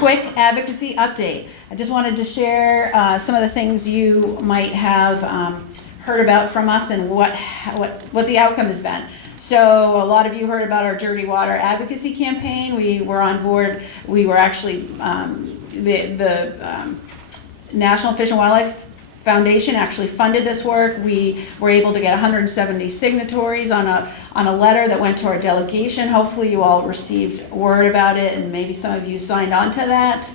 quick advocacy update. I just wanted to share some of the things you might have heard about from us and what the outcome has been. So a lot of you heard about our Dirty Water Advocacy campaign. We were on board. We were actually, the National Fish and Wildlife Foundation actually funded this work. We were able to get 170 signatories on a letter that went to our delegation. Hopefully you all received word about it, and maybe some of you signed on to that.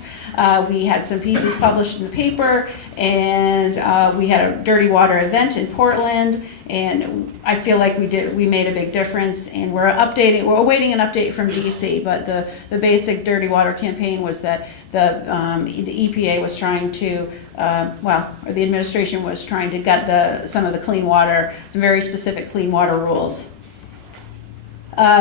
We had some pieces published in the paper, and we had a dirty water event in Portland, and I feel like we made a big difference, and we're awaiting an update from DC, but the basic dirty water campaign was that the EPA was trying to, or the administration was trying to gut some of the clean water, some very specific clean water rules.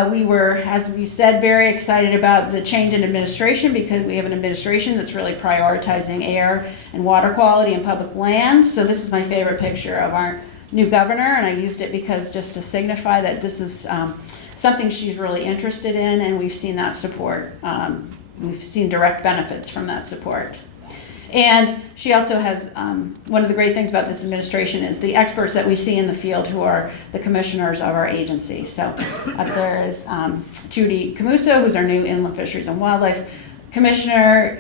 We were, as we said, very excited about the change in administration, because we have an administration that's really prioritizing air and water quality in public lands. So this is my favorite picture of our new governor, and I used it because just to signify that this is something she's really interested in, and we've seen that support. We've seen direct benefits from that support. And she also has, one of the great things about this administration is the experts that we see in the field who are the commissioners of our agency. So up there is Judy Camuso, who's our new Inland Fisheries and Wildlife Commissioner,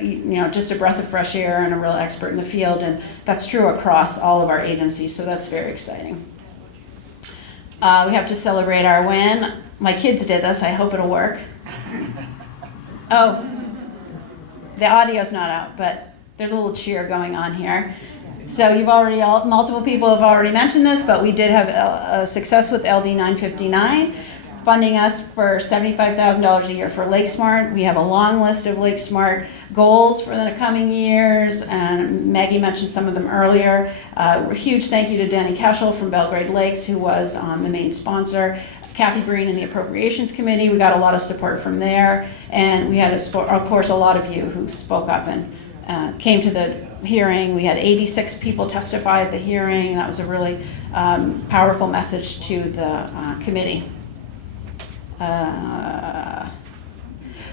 just a breath of fresh air and a real expert in the field, and that's true across all of our agencies, so that's very exciting. We have to celebrate our win. My kids did this, I hope it'll work. Oh, the audio's not out, but there's a little cheer going on here. So multiple people have already mentioned this, but we did have a success with LD 959, funding us for $75,000 a year for Lake Smart. We have a long list of Lake Smart goals for the coming years, and Maggie mentioned some of them earlier. A huge thank you to Denny Keschel from Belgrade Lakes, who was the main sponsor. Kathy Breen in the Appropriations Committee, we got a lot of support from there, and we had, of course, a lot of you who spoke up and came to the hearing. We had 86 people testify at the hearing. That was a really powerful message to the committee.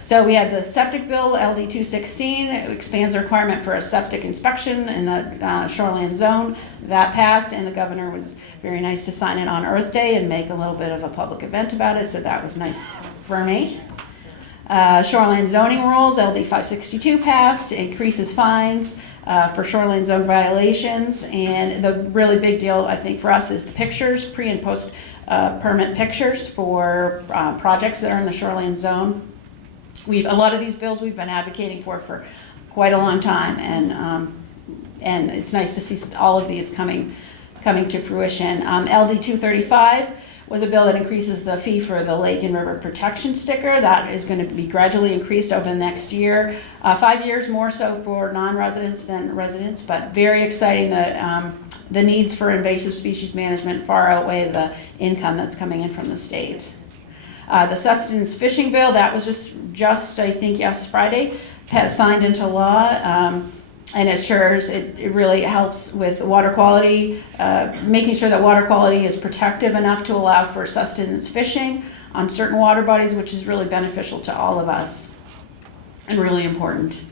So we had the Septic Bill, LD 216. It expands the requirement for a septic inspection in the shoreline zone. That passed, and the governor was very nice to sign it on Earth Day and make a little bit of a public event about it, so that was nice for me. Shoreline zoning rules, LD 562 passed, increases fines for shoreline zone violations, and the really big deal I think for us is the pictures, pre and post permit pictures for projects that are in the shoreline zone. A lot of these bills we've been advocating for quite a long time, and it's nice to see all of these coming to fruition. LD 235 was a bill that increases the fee for the lake and river protection sticker. That is going to be gradually increased over the next year. 5 years more so for non-residents than residents, but very exciting that the needs for invasive species management far outweigh the income that's coming in from the state. The Sustenance fishing bill, that was just I think Friday, has signed into law. And it really helps with water quality, making sure that water quality is protective enough to allow for sustenance fishing on certain water bodies, which is really beneficial to all of us and really important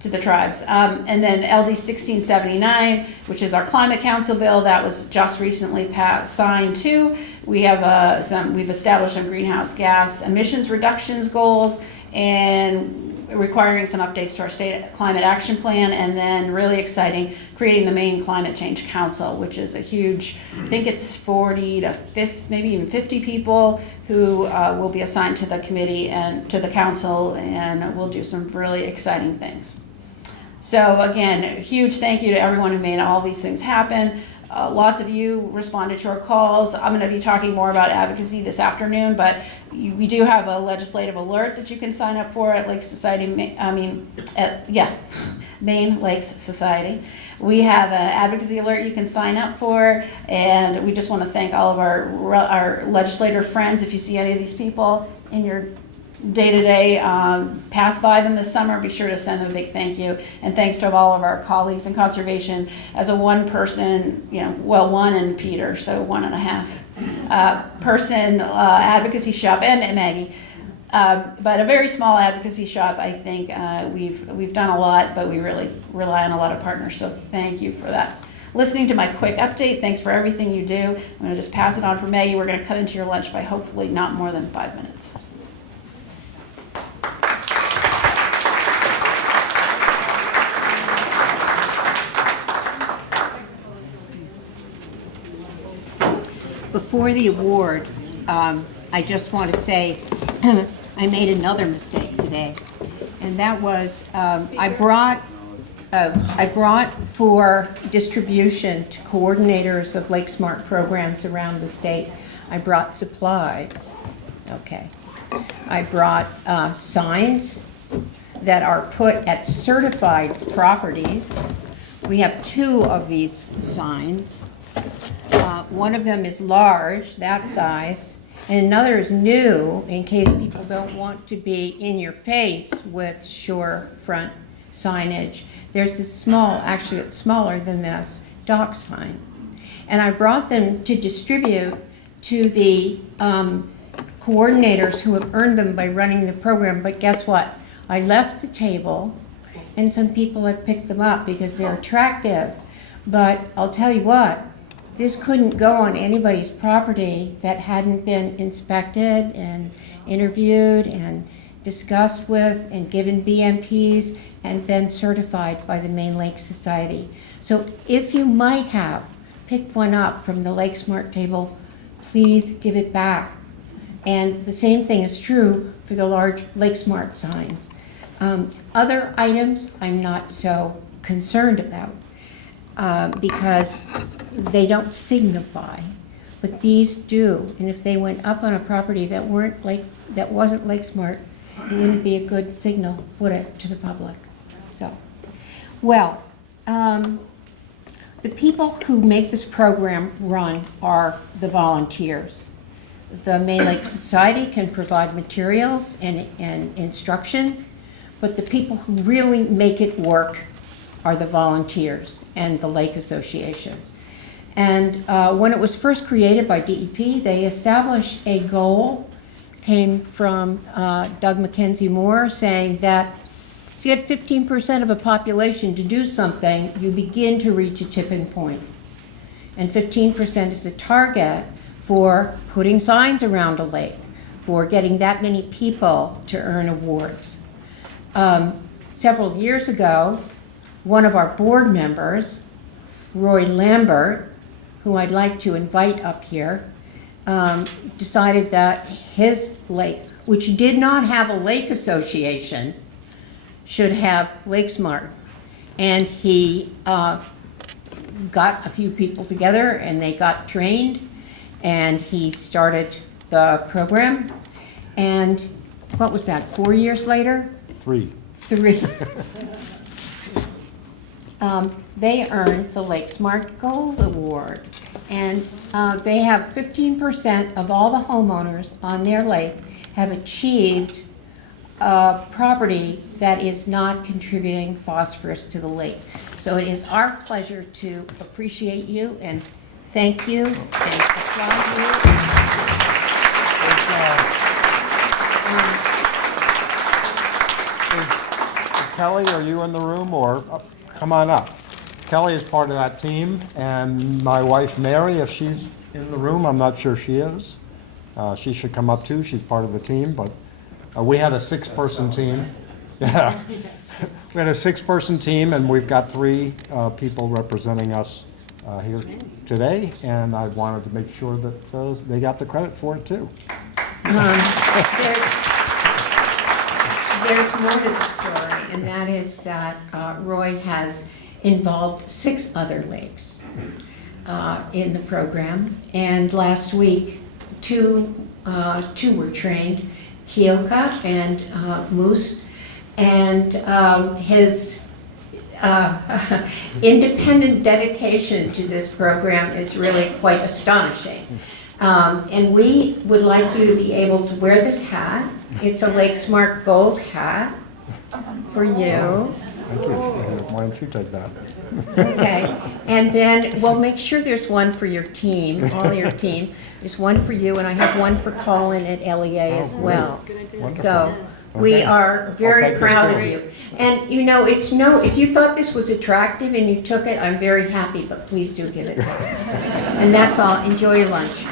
to the tribes. And then LD 1679, which is our Climate Council bill, that was just recently signed too. We have we've established some greenhouse gas emissions reductions goals, and requiring some updates to our state climate action plan, and then really exciting, creating the Maine Climate Change Council, which is a huge, I think it's 40 to 50, maybe even 50 people who will be assigned to the committee and to the council, and we'll do some really exciting things. So again, a huge thank you to everyone who made all these things happen. Lots of you responded to our calls. I'm going to be talking more about advocacy this afternoon, but we do have a legislative alert that you can sign up for at Maine Lakes Society. We have an advocacy alert you can sign up for, and we just want to thank all of our legislator friends. If you see any of these people in your day-to-day pass by them this summer, be sure to send them a big thank you, and thanks to all of our colleagues in conservation. As a one person, one and Peter, so 1.5 person advocacy shop, and Maggie, But a very small advocacy shop. I think we've done a lot, but we really rely on a lot of partners. So thank you for that. Listening to my quick update. Thanks for everything you do. I'm going to just pass it on for Maggie. We're going to cut into your lunch by hopefully not more than 5 minutes. Before the award, I just want to say I made another mistake today, and that was I brought for distribution to coordinators of Lake Smart programs around the state. I brought supplies. Okay, I brought signs that are put at certified properties. We have 2 of these signs. One of them is large, that size, and another is new, in case people don't want to be in your face with shorefront signage. There's this small, actually it's smaller than this, dock sign. And I brought them to distribute to the coordinators who have earned them by running the program, but guess what? I left the table, and some people have picked them up because they're attractive. But I'll tell you what, this couldn't go on anybody's property that hadn't been inspected and interviewed and discussed with and given BMPs and then certified by the Maine Lakes Society. So if you might have picked one up from the Lake Smart table, please give it back. And the same thing is true for the large Lake Smart signs. Other items I'm not so concerned about. Because they don't signify, but these do. And if they went up on a property that wasn't Lake Smart, it wouldn't be a good signal, would it, to the public? So, well, the people who make this program run are the volunteers. The Maine Lakes Society can provide materials and instruction, but the people who really make it work are the volunteers and the Lake Association. And when it was first created by DEP, they established a goal, came from Doug Mackenzie Moore, saying that if you get 15% of a population to do something, you begin to reach a tipping point. And 15% is the target for putting signs around a lake, for getting that many people to earn awards. Several years ago, one of our board members, Roy Lambert, who I'd like to invite up here, decided that his lake, which did not have a lake association, should have Lake Smart. And he got a few people together and they got trained and he started the program. And what was that, 4 years later? 3. 3. They earned the Lake Smart Gold Award. And they have 15% of all the homeowners on their lake have achieved a property that is not contributing phosphorus to the lake. So it is our pleasure to appreciate you and thank you and applaud you. Kelly, are you in the room, or come on up? Kelly is part of that team, and my wife Mary, if she's in the room, I'm not sure she is. She should come up too. She's part of the team, but we had a 6-person team. Yeah, we had a 6-person team, and we've got 3 people representing us here today, and I wanted to make sure that they got the credit for it too. There's more to the story, and that is that Roy has involved 6 other lakes in the program, and last week 2 were trained, Keoka and Moose, and his independent dedication to this program is really quite astonishing. And we would like you to be able to wear this hat. It's a Lake Smart Gold hat for you. Thank you. Why don't you take that? Okay, and then, well, make sure there's one for your team, all your team. There's one for you, and I have one for Colin at LEA as well. Wonderful. So, we Okay. are I'll very take this proud too. of you. And, you know, it's no, if you thought this was attractive and you took it, I'm very happy, but please do give it. And that's all. Enjoy your lunch.